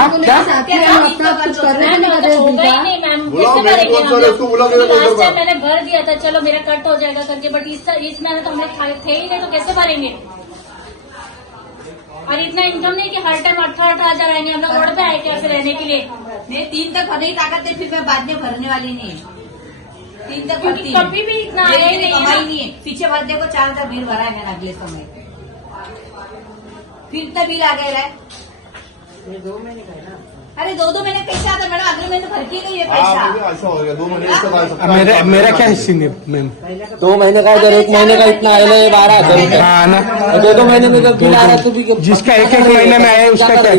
क्या मैंने भर दिया था, चलो मेरा कट हो जाएगा करके, बट इस महीने तो हमें थे ही नहीं, तो कैसे भरेंगे? और इतना इनकम नहीं कि हर टाइम 18,000 आएंगे। हम लोग रोड पे आए क्या फिर रहने के लिए? नहीं, 3 तक भरने की ताकत है, फिर मैं बाद में भरने वाली नहीं। 3 तक क्योंकि भरती कभी भी इतना आया ही नहीं कमाई है। नहीं है। पीछे भरने को 4,000 बिल भरा है मैंने अगले समय, फिर इतना बिल आ गया है। 2 महीने का है ना? अरे 2 महीने कैसे आता मैडम? अगले महीने भर के गई है पैसा। ऐसा हो गया 2 महीने मेरा क्या हिस्से में मैम? 2 महीने का इधर, 1 महीने का इतना आया है 12,000। हाँ ना, 2 महीने में जब बिल आ रहा है तो भी जिसका एक महीने में आया उसका क्या है?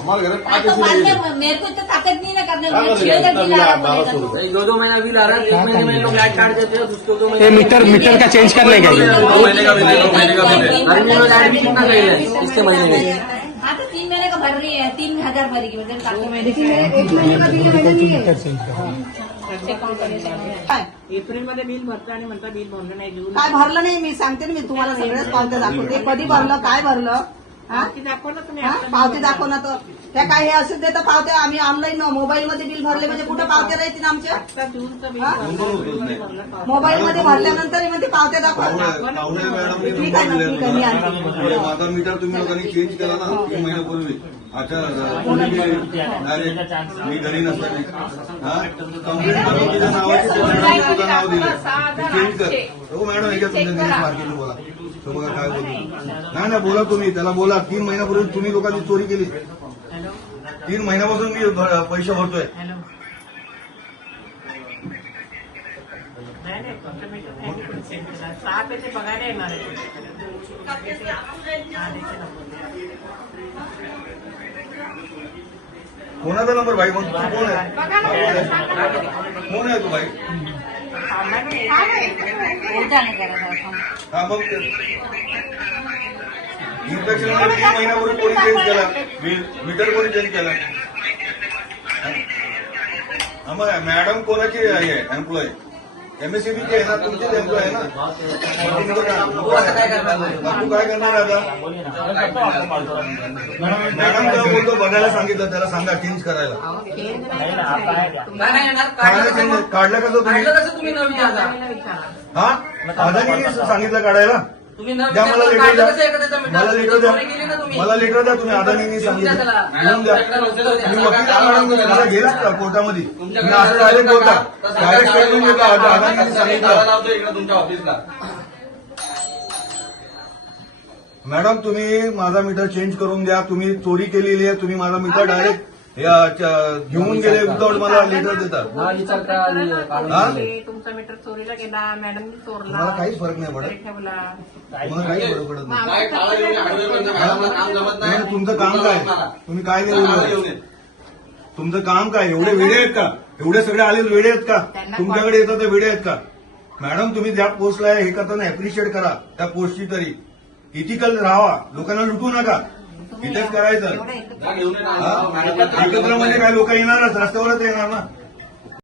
हमारे घर में हाँ, तो बाद में मेरे को तो ताकत नहीं ना करने, 6,000 बिल आ रहा बोलेगा तो। 2 महीना बिल आ रहा है, 1 महीने में लोग लाइट काट देते हैं, उसको 2 ये मीटर का चेंज करने का ही। 2 महीने का बिल है, 2 महीने का बिल है। हर महीने में लाइट भी कितना गई है इसके महीने में? हाँ, तो 3 महीने का भर रही है, 3,000 भरेगी मतलब 7 महीने की। एप्रिलमध्ये बिल भरतं आणि म्हणता बिल भरलं नाही घेऊन काय भरलं नाही मी सांगते ना, मी तुम्हाला सगळ्याच पावत्या दाखवते. कधी भरलं, काय भरलं, हा? दाखवलं तुम्ही हा? पावती दाखव ना. तर त्या काय हे असेल ते तर पावत्या आम्ही ऑनलाईन मोबाईलमध्ये बिल भरले म्हणजे कुठं पावत्या राहतील आमच्या? आता जूनचं बिल हा? मोबाईलमध्ये भरल्यानंतर म्हणते पावत्या दाखवा. पाहुणे मॅडमने ठीक आहे ना, ठीक आहे, मी आणते. माझा मीटर तुम्ही लोकांनी चेंज केला ना 3 महिन्यापूर्वी. अच्छा, डायरेक्ट मी घरी नसताना कंप्लेंट करून तिच्या नावाची तुझं नाव दिलं चेंज कर. हो मॅडम, ऐका तुमच्या गणेश मार्केटला बोला. तो बघा काय बोलतो. नाही बोला तुम्ही त्याला बोला. 3 महिन्यापूर्वी तुम्ही लोकांनी चोरी केली. 3 महिन्यापासून मी पैसे भरतोय. नाही कॉन्ट्रीब्युशन 6 पैसे बघायला येणार आहे. कोणाचा नंबर भाई? कोण आहे? कोण आहे तो भाई? हा मग इन्स्पेक्शन 3 महिन्यापूर्वी कोणी चेंज केला मीटर? कोणी चेंज केला? मग मॅडम कोणाची आहे एम्प्लॉय? एमएससीबीची आहे ना, तुमचीच एम्प्लॉय आहे ना. तू काय करणार आता? मॅडम तेव्हा बोलतो बघायला सांगितलं, त्याला सांगा चेंज करायला. काढलं कसं तुम्ही? हा, अदानीने सांगितलं काढायला. द्या मला लेटर द्या, मला लेटर द्या, मला लेटर द्या. तुम्ही अदानीने सांगितलं घेऊन द्या. तुम्ही वकील मॅडम मला गेलात का कोर्टामध्ये? मी असं डायरेक्ट बोलता, डायरेक्ट स्टेटमेंट घेतला. अदानीने सांगितलं. मॅडम तुम्ही माझा मीटर चेंज करून द्या. तुम्ही चोरी केलेली आहे. तुम्ही माझा मीटर डायरेक्ट घेऊन गेले विदाउट मला लेटर देतात. तुमचा मीटर चोरीला गेला, मॅडमनी चोरला. मला काहीच फरक नाही पडत. ठेवला. मला काहीच फरक पडत नाही. तुमचं काम काय? तुम्ही काय देऊ? तुमचं काम काय? एवढे वेडे आहेत का? एवढे सगळे आले वेडे आहेत का? तुमच्याकडे येतात ते वेडे आहेत का? मॅडम तुम्ही ज्या पोस्टला हे करताना अप्रिशिएट करा त्या पोस्टची तरी. इथिकल राहावा, लोकांना लुटू नका. इथेच करायचं. एकत्र म्हणजे काय लोक येणारच, रस्त्यावरच येणार ना.